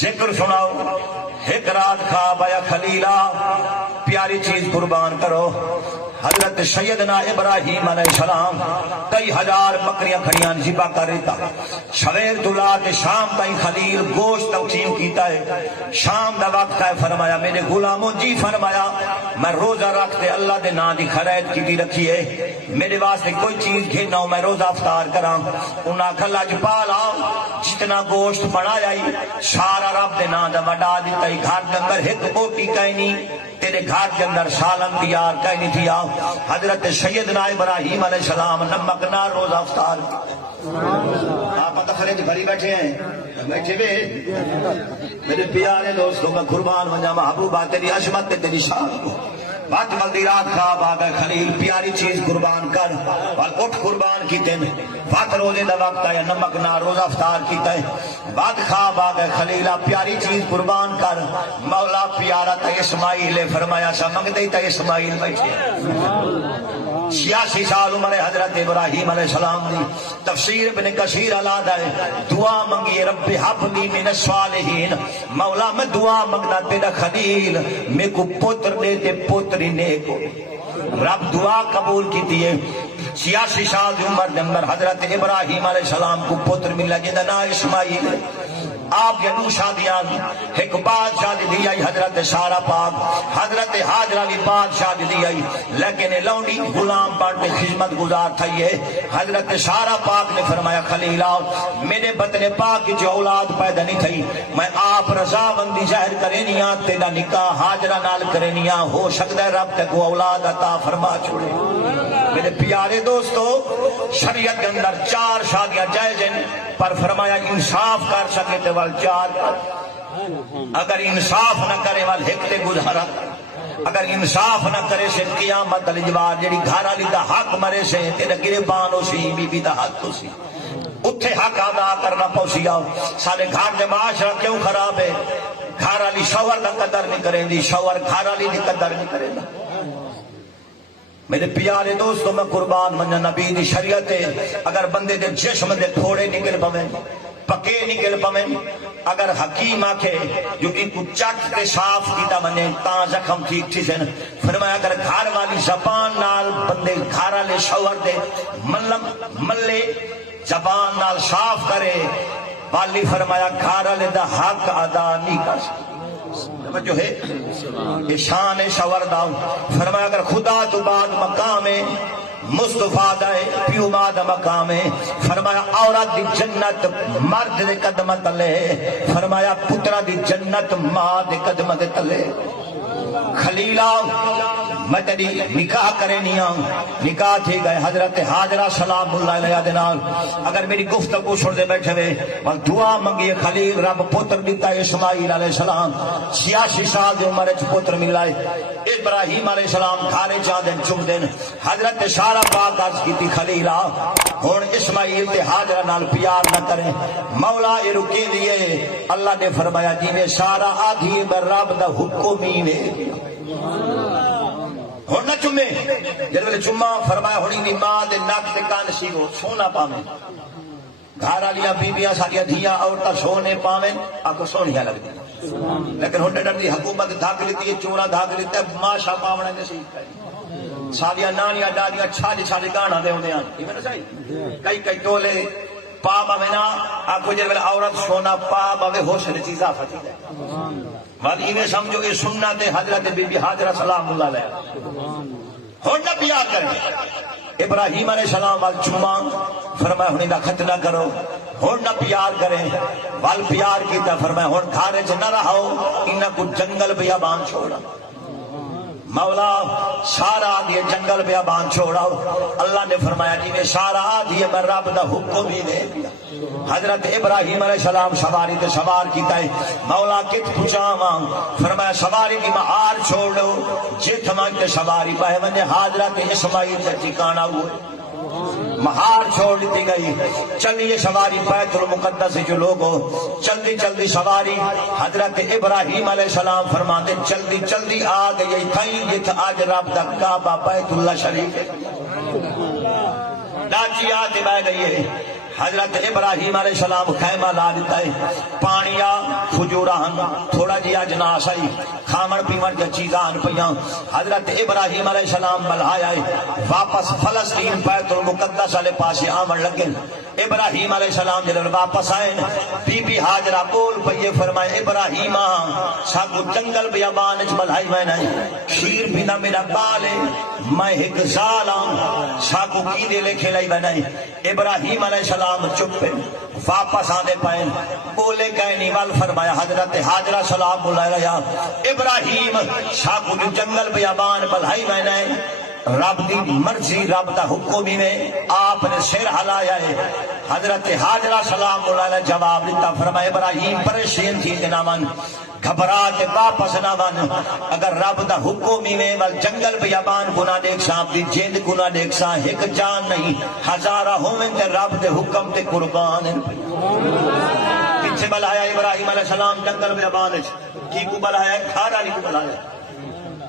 ذکر سناؤ، ایک رات خواب آیا خلیلا پیاری چیز قربان کرو۔ حضرت سیدنا ابراہیم علیہ السلام کئی ہزار بکریاں کھڑیاں ذبح کر رہتا، سویر تو لا کے شام تائیں خلیل گوشت تقسیم کیتا ہے۔ شام دا وقت ہے، فرمایا میرے غلاموں جی، فرمایا میں روزہ رکھتے اللہ دے نام دی خرید کی رکھی ہے، میرے واسطے کوئی چیز گھننا ہو میں روزہ افطار کراں۔ انہاں کھلا جپالا جتنا گوشت بنایا ہی سارا رب دے نام دا وڈا دیتا ہی، گھر دے اندر ایک بوٹی کہیں نہیں، تیرے گھر کے اندر سالن تیار کہیں نہیں تھیا۔ حضرت سیدنا ابراہیم علیہ السلام نمک نہ روزہ افطار۔ آپ فرج بھری بیٹھے ہیں، بیٹھے بے میرے پیارے دوستوں میں قربان ہو جا محبوبہ تیری عظمت تیری شان کو۔ بات ملدی رات خواب آگئے خلیل پیاری چیز قربان کر، اور اٹھ قربان کی تین بات روزے دا وقت آیا نمک نہ روزہ افطار کیتا ہے۔ بات خواب آگئے خلیلہ پیاری چیز قربان کر، مولا پیارا تا اسماعیل، فرمایا سا منگتے تا اسماعیل بیٹھے۔ 86 سال عمر حضرت ابراہیم علیہ السلام دی تفسیر ابن کثیر علادہ ہے، دعا منگی رب حب لی من الصالحین، مولا میں دعا منگنا تیرا خلیل میں کو پتر دے تے پتری نیک ہو۔ رب دعا قبول کی دیئے۔ 86 سال دی عمر دے اندر حضرت ابراہیم علیہ السلام کو پتر ملا جدا نا اسماعیل ہے۔ آپ کے دو شادیاں، ایک بادشاہ دی آئی حضرت سارا پاک، حضرت حاجرہ بھی بادشاہ دی آئی، لیکن لونڈی غلام بن کے خدمت گزار تھا یہ۔ حضرت سارا پاک نے فرمایا خلیلہ میرے بطن پاک کی جو اولاد پیدا نہیں تھی، میں آپ رضامندی ظاہر کرینیاں تیرا نکاح حاجرہ نال کرینیاں، ہو سکتا ہے رب تک وہ اولاد عطا فرما چھوڑے۔ میرے پیارے دوستو، شریعت کے اندر 4 شادیاں جائز ہیں، پر فرمایا انصاف کر سکے تے وال 4 کر، اگر انصاف نہ کرے وال ایک تے گزارا، اگر انصاف نہ کرے سے قیامت الجوار جڑی گھر والی دا حق مرے سے تیرا گریبان ہو سی، بی بی دا حق ہو سی، اتھے حق ادا کرنا پوسیا۔ سارے گھر دے معاشرہ کیوں خراب ہے؟ گھر والی شوہر دا قدر نہیں کریں دی، شوہر گھر والی دی قدر نہیں کرے دا۔ میرے پیارے دوستوں میں قربان منجا نبی دی شریعت ہے، اگر بندے دے جسم دے پھوڑے نکل پویں، پکے نکل پویں، اگر حکیم آکھے جو ان کو چک تے صاف کیتا بنے تاں زخم ٹھیک تھی سن، فرمایا اگر گھر والی زبان نال بندے گھر والے شوہر دے ملے زبان نال صاف کرے، والی فرمایا گھر والے دا حق ادا نہیں کر سکتا۔ جو ہے یہ شان شور دا، فرمایا اگر خدا تو بعد مقام ہے مصطفیٰ دائے پیو بعد مقام ہے، فرمایا عورت دی جنت مرد دے قدم تلے، فرمایا پترا دی جنت ماں دے قدم تلے۔ خلیلہ میں تیری نکاح کرے نہیں آؤں، نکاح تھی گئے حضرت حاجرہ سلام اللہ علیہ دنال۔ اگر میری گفتگو سن دے بیٹھے ہوئے اور دعا منگی خلیل رب پتر دیتا ہے اسماعیل علیہ السلام، 86 سال دے عمر چ پتر ملائے۔ ابراہیم علیہ السلام کھارے چاہ دن چک دن، حضرت سارا پاک عرض کی تھی خلیلہ ہون اسماعیل تے حاجرہ نال پیار نہ کریں، مولا یہ رکے دیئے۔ اللہ نے فرمایا جی میں سارا آدھی بر رب دا حکم ہی میں ہونا چمے، جب میں چمہ فرمایا ہونی دی ماں دے ناک تے کان سیگو سونا پاویں، گھر والیاں بیبیاں ساریاں دھیاں عورتاں سونے پاویں، آپ کو سونیاں لگ دی، لیکن ہن ڈر دی حکومت دھاک لیتی ہے، چورا دھاک لیتا ہے، ماشا پاونا نصیب کری، سالیاں نانیاں ڈالیاں چھالی چھالی گانا دے ہوندے ہیں، یہ میں نے صحیح کئی کئی ٹولے پا باوے نا، آپ کو جب عورت سونا پا باوے حسن چیزا فتح ہے، والی میں سمجھو یہ سنت حضرت بی بی حاجرہ سلام اللہ علیہ ہون نہ پیار کریں۔ ابراہیم علیہ السلام وال چما فرمایا ہونی دا خط نہ کرو، ہون نہ پیار کریں، وال پیار کیتا فرمایا ہون گھارے چ نہ رہو، انہاں کو جنگل بیابان چھوڑا، مولا سارا آدھی جنگل بیابان چھوڑاؤ۔ اللہ نے فرمایا جی میں سارا آدھی میں رب دا حکم ہی دے دیا۔ حضرت ابراہیم علیہ السلام سواری تے سوار کیتا ہے، مولا کت پچھاواں، فرمایا سواری کی مہار چھوڑو، جت مانگتے سواری پہ ونجے حاجرہ کے اسماعیل سے ٹھکانہ ہوئے، مہار چھوڑ دی گئی، چلیے سواری بیت المقدس سے جو لوگوں چلدی چلدی سواری حضرت ابراہیم علیہ السلام فرماتے چلدی چلدی آ گئی تھئی جت آج رب دا کعبہ بیت اللہ شریف ڈاچی آتے بہ گئی ہے۔ حضرت ابراہیم علیہ السلام خیمہ لا دیتا ہے پانیا کھجوراہن تھوڑا جیا جناس آئی کھامن پیمن جا چیزان پیاں حضرت ابراہیم علیہ السلام ملہایا ہے واپس فلسطین بیت المقدس والے پاسے آمن لگے ابراہیم علیہ السلام جب واپس آئے بی بی حاجرہ بول پئیے فرمائے ابراہیم ساکو جنگل بیابان اچ ملہائی میں نہیں کھیر بھی نہ میرا بالے میں ایک زالاں ساکو کی دے لے کھلائی میں نہیں ابراہیم علیہ السلام چپے واپس آنے پائیں بولے کہنی وال فرمایا حضرت حاجرہ سلام بلائے گیا ابراہیم ساکو جو جنگل بیابان ملہائی میں نہیں رب دی مرضی رب دا حکمی میں آپ نے سر ہلایا ہے حضرت حاجرہ سلام علیہ جواب دیتا فرمایا ابراہیم پریشان تھی جنامن گھبرا کے واپس نہ بن اگر رب دا حکمی میں جنگل بیابان گناہ دیکھ سا دی جند گناہ دیکھ سا ایک جان نہیں ہزارہ ہوئیں تے رب دے حکم تے قربان پیچھے بلایا ابراہیم علیہ السلام جنگل بیابان کی کو بلایا کھارا لی کو بلایا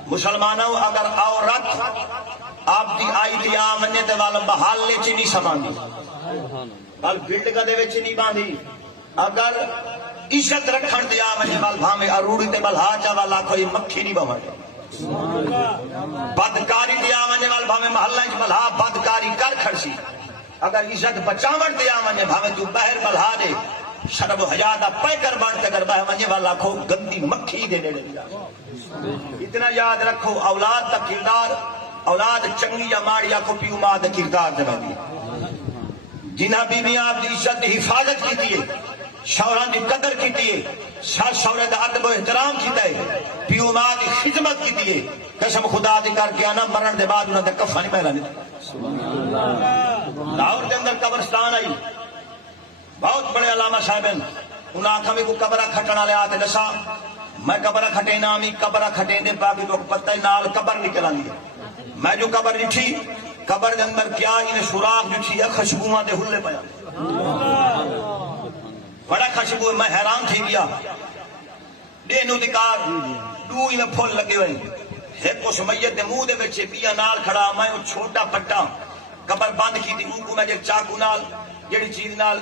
مسلمانوں اگر عورت آپ دی آئی دی آمنے دے والا بحال لے چی نہیں سماندی بل بلڈ کا دے وچ نہیں باندھی اگر عزت رکھن دے آمنے وال بھامے اروڑی تے بلہا جا والا کوئی مکھی نہیں بہت بدکاری دے آمنے وال بھامے محلہ اچ بلہا بدکاری کر کھڑسی اگر عزت بچاوٹ دے آمنے بھامے تو بہر بلہا دے شرب و حیادہ پیکر بانٹ کے اگر بہمنے والا کھو گندی مکھی دے دے دے اتنا یاد رکھو اولاد دا کردار اولاد چنگی یا ماڑی کو پیو ماں دا کردار دے دی جنہ بی بی آپ دی عزت دی حفاظت کی دیئے شوران دی قدر کی دیئے ساس شورے دا ادب و احترام کی دیئے پیو ماں دی خدمت کی دیئے قسم خدا دی کر کے آنا مرن دے بعد انہوں نے کفا نہیں پہلا نہیں لاہور دے اندر قبرستان آئی بہت بڑے علامہ صاحبین انہاں آنکھا میں کو قبرہ کھٹنا لے آتے نسا میں قبرہ کھٹے نامی قبرہ کھٹے دے باقی لوگ پتہ نال قبر نکلا لیا میں جو قبر لٹھی قبر دے اندر کیا انہیں سوراخ جو تھی خشبوہاں دے ہلے پیا بڑا خشبو میں حیران تھی گیا دینو دکار دو ہی میں پھول لگے ہوئے ایک اس میت دے منہ دے بچے پیا نال کھڑا میں وہ چھوٹا پٹا قبر بند کی تھی اوکو میں جب چاکو نال جڑی چیز نال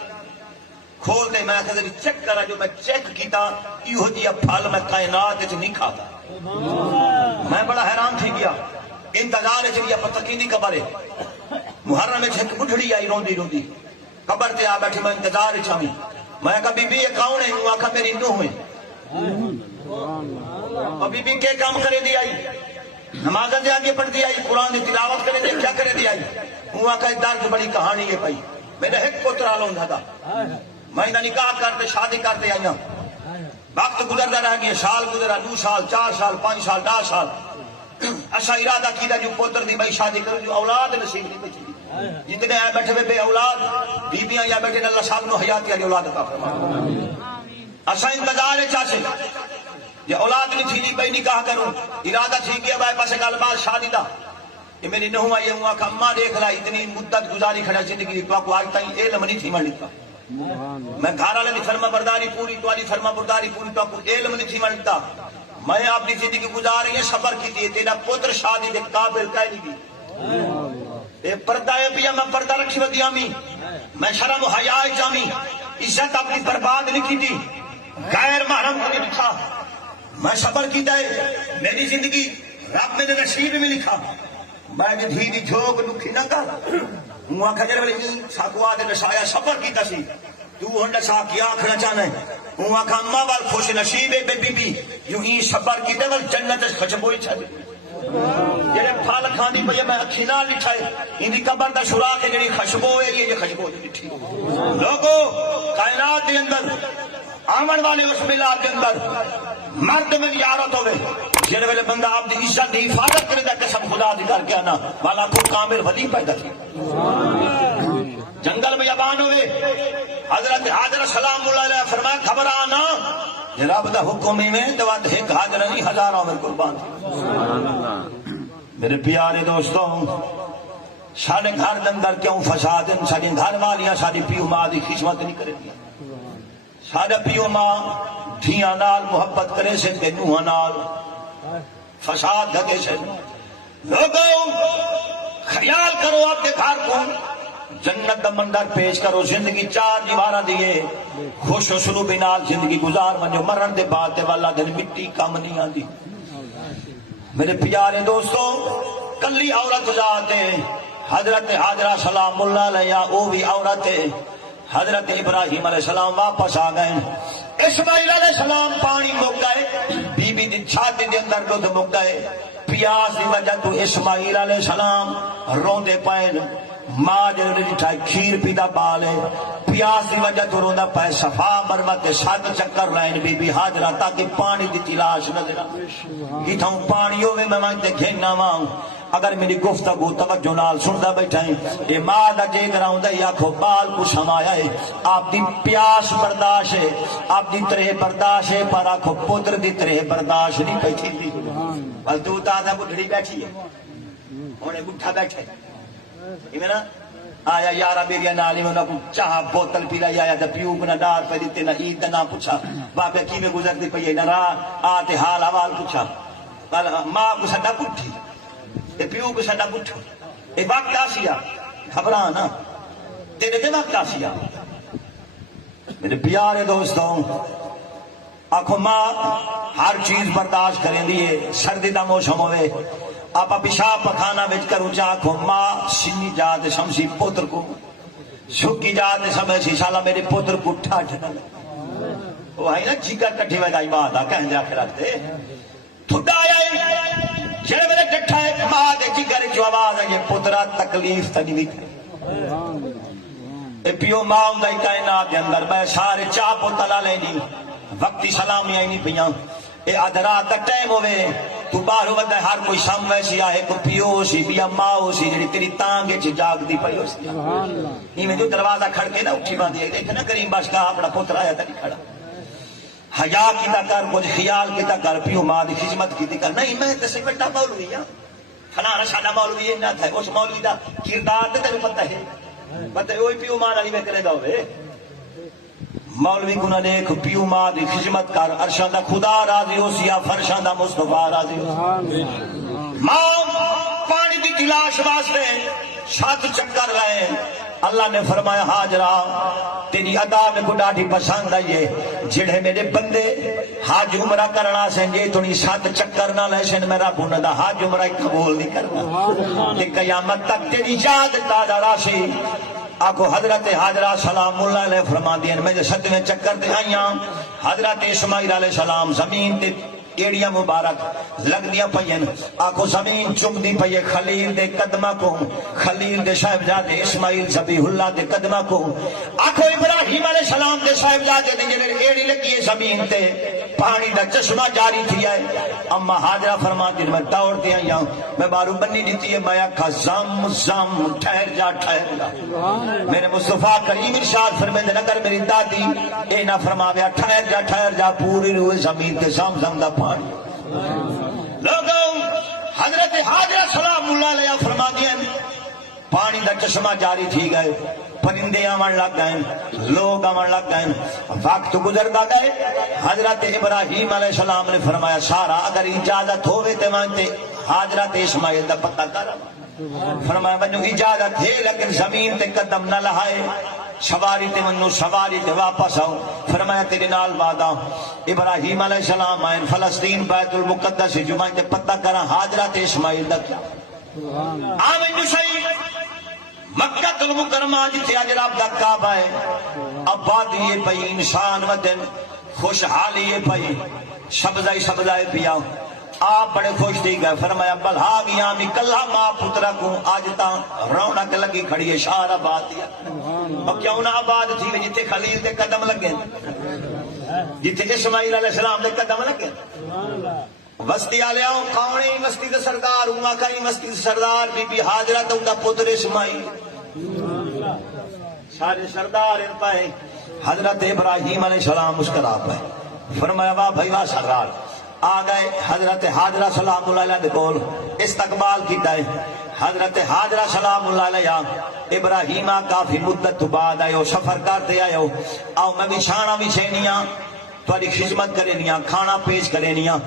کھول دے میں کہتے چیک کرا جو میں چیک کیتا یہ دیا پھل میں کائنات اچھ نہیں کھاتا میں بڑا حیران تھی گیا انتظار اچھ لیا پتہ کی نہیں قبر ہے محرم اچھ ایک بڑھڑی آئی روندی روندی قبر تے آ بیٹھی میں انتظار اچھ ہمیں میں کہا بی بی یہ کون ہے وہ آکھا میری نوح ہے اور بی بی کے کام کرے دی آئی نمازہ دے آگے پڑھ دی آئی قرآن دی تلاوت کرے دی کیا کرے دی آئی وہ آکھا درد بڑی کہانی ہے پائی میں نے ایک پترا لوں تھا میں نہ نکاح کرتے شادی کرتے آئینا وقت گزرتا رہ گیا سال گزرا 2 سال 4 سال 5 سال 10 سال ایسا ارادہ کیتا جو پتر دی بھائی شادی کرو جو اولاد نصیب نہیں بچی جتنے آئے بیٹھے بے اولاد بیبیاں یا بیٹھے اللہ صاحب نو حیاتی علی اولاد کا فرمائے ایسا انتظار ہے چاچے یہ اولاد نہیں تھی نہیں بھائی نکاح کروں ارادہ تھی گیا بھائی پاسے کال بعد شادی دا یہ میری نہ ہوا یہ ہوا کہ اماں دیکھ رہا اتنی مدت گزاری کھڑا زندگی تو آپ کو آج تائیں علم نہیں تھی ملتا میں گھر والے فرما برداری پوری تو علی فرما برداری پوری تو آپ کو علم نہیں تھی ملتا میں اپنی زندگی گزاری ہے صبر کی تھی تیرا پتر شادی دے قابل کہہ نہیں دی اے پردہ ہے پیا میں پردہ رکھی ودی آمی میں شرم و حیا جامی عزت اپنی برباد نہیں کی تھی غیر محرم کو نہیں لکھا میں صبر کی دے میری زندگی رب میں نے نصیب میں لکھا میں نے دھی دی جھوک لکھی نہ کر ہوں کھجر والے ساکوا دے نشایا صبر کیتا سی تو ہن نشا کیا آکھنا چاہنا ہے ہوں آکھا اماں وال خوش نصیب ہے بی بی یوں ہی صبر کیتے ول جنت خوشبوئی چھا دے جڑے پھل کھاندی پئی میں اکھی نال لٹھائے ان دی قبر دا سوراخ ہے جڑی خوشبو ہے یہ خوشبو لٹھی لوگو کائنات دے اندر آمن والے اس ملاد کے اندر مرد میں یارت ہوئے جڑے ویلے بندہ آپ دی عزت دی حفاظت کرے دا قسم خدا دی کر کے آنا والا کو کامل ولی پیدا تھی جنگل میں یابان ہوئے حضرت حاضر سلام اللہ علیہ فرمایا گھبرانا یہ رب دا حکم ہی میں دوات ایک حاضر نہیں ہزاروں میں قربان تھی میرے پیارے دوستوں سارے گھر دے اندر کیوں فساد ہیں سارے گھر والیاں ساری پیو ماں دی خدمت نہیں کرے دیا سارا پیو ماں دھیاں نال محبت کرے سے کہ نوح نال فساد گھتے سے لوگوں خیال کرو آپ کے گھر کو جنت دا منظر پیش کرو، زندگی چار دیوارہ دیے خوش و سلوبی نال زندگی گزار منجو، مرن دے بعد تے والا دن مٹی کم نہیں آندی۔ میرے پیارے دوستوں، کلی عورت ذات ہے حضرت حاجرہ سلام اللہ علیہ، او بھی عورت ہے۔ حضرت ابراہیم علیہ السلام واپس آ گئے، اسماعیل علیہ السلام پانی مک گئے، بی بی دی چھاتی دے اندر دودھ مک گئے، پیاس دی وجہ تو اسماعیل علیہ السلام روندے پائن، ماں جنہوں نے ڈٹھائی کھیر پیدا بالے، پیاس دی وجہ تو روندہ پائے، صفا مروہ تے 7 چکر لائن بی بی حاجرہ تاکہ پانی دی تلاش نہ دینا، ہی تھاؤں پانی ہوئے میں مانتے گھننا ماں۔ اگر میری گفتگو توجہ نال سندا بیٹھائیں، اے ماں دا جے گراؤں دا یا کھو بال کو سمایا ہے، آپ دی پیاس برداشت ہے، آپ دی ترہ برداشت ہے، پر آکھو پتر دی ترہ برداشت نہیں بیٹھی دی۔ بل تو تا بڑھڑی بیٹھی ہے، انہیں بڑھا بیٹھے ایمیں آیا یارہ میری نالی میں انہوں کو چاہ بوتل پی لائی آیا تھا، پیوک نہ ڈار پہ دیتے نہ عید نہ پوچھا، باپے کی میں گزر دی پئی نہ راہ آتے حال حوال پوچھا، ماں کو سڈا پٹھی پیو کو سڈا پٹھو، اے وقت آسیا گھبرانا تیرے دے وقت آسیا۔ میرے پیارے دوستوں، آنکھوں ماں ہر چیز برداشت کریں دیئے، سردی دا موسم ہوئے آپ پیشاب پخانا وچ کروں چاہ، آنکھوں ماں سنی جاتے شمسی پوتر کو سکی جاتے سمجھی شالا میرے پوتر کو ٹھاٹھ نہ وہ ہے نا جگر کٹھی میں دائی بات کہیں جا کے رکھتے تھوڑا آیا جڑے میرے ڈٹھا ہے ماں دے جگر جو آواز ہے یہ پترہ تکلیف تنی وکھے اے پیو ماں اندائی کائنات دے اندر میں سارے چاپ و تلا لینی وقتی سلامی آئی نہیں پیاں اے ادھرات تک ٹائم ہوئے تو باہر ہوتا ہے ہر کوئی شام ویسی آئے کو پیو سی بیا ماں سی جڑی تیری تانگے چھ جاگ دی پڑی ہو سی یہ میں جو دروازہ کھڑ کے نا اٹھی باندھی ہے دیکھنا کریم باش کا اپنا پتر آیا تھا نہیں کھڑا حیا کی کر کچھ خیال کی کر پیو ماں دی خدمت کی کر نہیں میں تے صرف بڑا مولوی ہاں فلانا شانا مولوی ہے نہ تھا اس مولوی دا کردار تے تینوں پتہ ہے پتہ ہے وہی پیو ماں والی میں کرے دا ہوئے مولوی کو نہ دیکھ پیو ماں دی خدمت کر عرشاں دا خدا راضی ہو سیا فرشاں دا مصطفیٰ راضی ہو ماں پانی دی تلاش واسطے 7 چکر لائے اللہ نے فرمایا حاجرہ تیری ادا میں کو ڈاڑھی پسند آئیے جڑے میرے بندے حاج عمرہ کرنا سیں جے تو نہیں 7 چکر نہ لے سن میرا بھونا حاج عمرہ قبول نہیں کرنا تے قیامت تک تیری یاد تازہ راشی آکو حضرت حاجرہ سلام اللہ علیہ فرما دین میں 7ویں چکر تے آئیاں حضرت اسماعیل علیہ السلام زمین تے ایڑیاں مبارک لگ دیا پئین آکو زمین چم دی پئے خلیل دے قدمہ کو خلیل دے صاحبزادے اسماعیل ذبیح اللہ دے قدمہ کو آکو ابراہیم علیہ السلام دے صاحبزادے دے جنہیں ایڑی لگی ہے زمین تے پانی دا چشمہ جاری تھی ہے اما حاجرہ فرما دین میں دوڑ دیا یا میں بارو بنی دیتی ہے میں آکھا زم زم ٹھہر جا میرے مصطفیٰ کریم ارشاد فرمائے دے اگر میری دادی اے نہ فرما بیا ٹھہر جا پوری روئے زمین تے زم زم دا لوگوں حضرت حاجرہ سلام اللہ علیہ فرما دیا پانی دا چشمہ جاری تھی گئے پرندے آمن لگ گئے لوگ آمن لگ گئے وقت گزر گئے حضرت ابراہیم علیہ السلام نے فرمایا سارا اگر اجازت ہوئے تے مانتے حضرت اسماعیل دا پتہ کرا فرمایا بنو اجازت ہے لیکن زمین تے قدم نہ لہائے سواری تے منو سواری تے واپس آؤ فرمایا تیرے نال وعدہ ابراہیم علیہ السلام آئین فلسطین بیت المقدس جمعہ تے پتہ کرا حاجرہ تے اسماعیل دا کیا آمین جو صحیح مکہ المکرمہ جتے اجر اب دا کعبہ ہے آبادی یہ پئی انسان ودن خوشحالی یہ پئی سبزائی پیا آپ بڑے خوش دی گئے فرمایا بلہاگی آمی کلہ ماں پترہ کو آج تا رونق لگی کھڑی ہے شہر آباد دیا اور کیوں نہ آباد تھی جتے خلیل دے قدم لگے جتے اسماعیل علیہ السلام دے قدم لگے وستی آلیاں قوڑی وستی دے سردار اماکائی وستی دے سردار بی بی حاجرہ تا اندہ پتر اسماعیل سارے سردار ان پائے حضرت ابراہیم علیہ السلام مسکرا پائے فرمایا واہ بھائی واہ سردار آ گئے حضرت حاجرہ سلام اللہ علیہ دکول استقبال کی دائے حضرت حاجرہ سلام اللہ علیہ ابراہیمہ کافی مدت بعد آئے ہو سفر کرتے آئے ہو آؤ میں بھی شانہ بھی چھینیاں تھوڑی خدمت کرینیاں کھانا پیش کرینیاں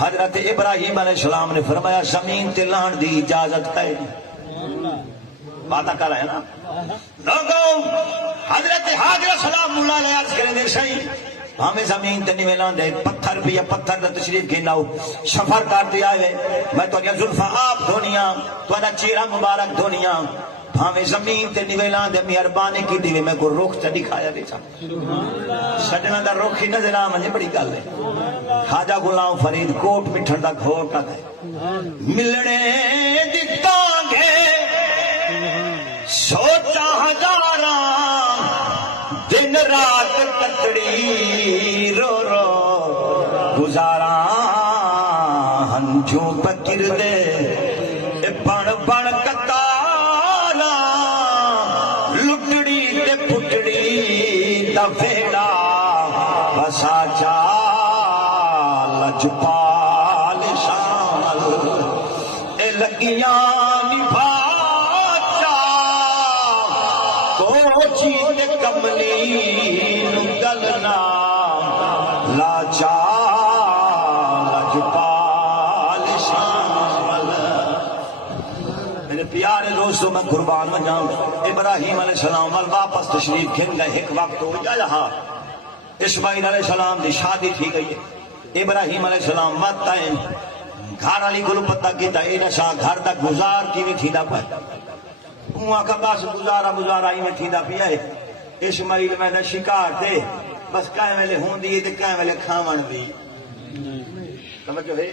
حضرت ابراہیم علیہ السلام نے فرمایا زمین تے لان دی اجازت ہے بات کر رہے ہیں نا لوگوں. حضرت حاضر سلام اللہ علیہ عرض کریں دے صحیح ہمیں زمین تے نویلاں دے پتھر بھی پتھر دا تشریف گھناؤ سفر کرتے آئے میں تو زلفاں آپ دھونیاں تو چہرہ مبارک دھونیاں ہمیں زمین تے نویلاں دے مہربانی کی دیوے میں کو رخ تے دکھایا دے چاہ سجنا دا رخ ہی نظر آ مجھے بڑی گل ہے. خواجہ غلام فرید کوٹ مٹھن دا گھوٹ آ گئے ملنے دتاں گے سوچا ہزاراں دن رات کتڑی رو رو گزارا ہنجوں پکر دے بن بن کتانا لٹڑی تے پٹڑی دا پھیڑا بسا چا لجپال شامل اے لگیاں نبھا چا کوچی تے کملی گلنا لاچا لجپال شامل. میرے پیارے دوستوں میں قربان میں جاؤں ابراہیم علیہ السلام وال واپس تشریف گھن گئے. ایک وقت ہو جا یہاں اسماعیل علیہ السلام دی شادی تھی گئی ہے. ابراہیم علیہ السلام وقت آئے گھر والی کو پتہ کیتا اے نشا گھر دا گزار کی بھی تھی دا پایا اوہاں کا بس گزارا ہی میں تھی دا پیا ہے. اسماعیل میں دا شکار تھے بس کہیں ویلے ہون دی تے کہیں ویلے کھاون دی سمجھو ہے.